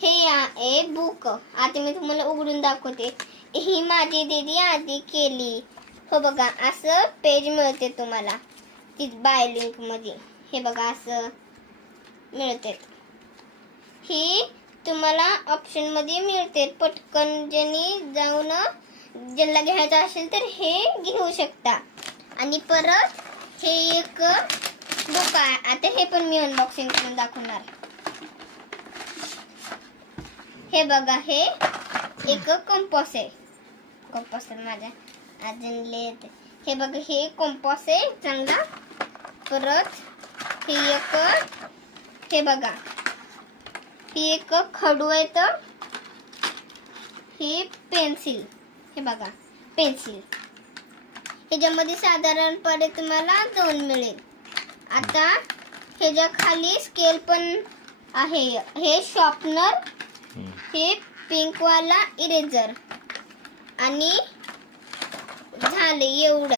हे आहे बुक. आता मी तुम्हाला उघडून दाखवते. ही माझी दीदी आधी केली. हो बघा, असं पेज मिळते तुम्हाला ती बाय लिंक मध्ये. हे बघा असं मिळते. ही तुम्हाला ऑप्शन मध्ये मिळते. पटकन ज्यांनी जाऊन ज्यांना घ्यायचं असेल तर हे घेऊ शकता. आणि परत हे एक बुक आहे. आता हे पण मी अनबॉक्सिंग करून दाखवणार. हे बघा, हे एक कंपास आहे. कंपास माझ्या अजून लिहिते. हे बघा, हे कंपास आहे चांगला. परत हे एक, हे बघा, ही एक खडू आहे. तर ही पेन्सिल. हे बघा पेन्सिल. ह्याच्यामध्ये साधारणपणे तुम्हाला 2 मिळेल. आता ह्याच्या खाली स्केल पण आहे. हे शॉर्पनर, हे पिंक वाला इरेजर आणि झाले एवढं.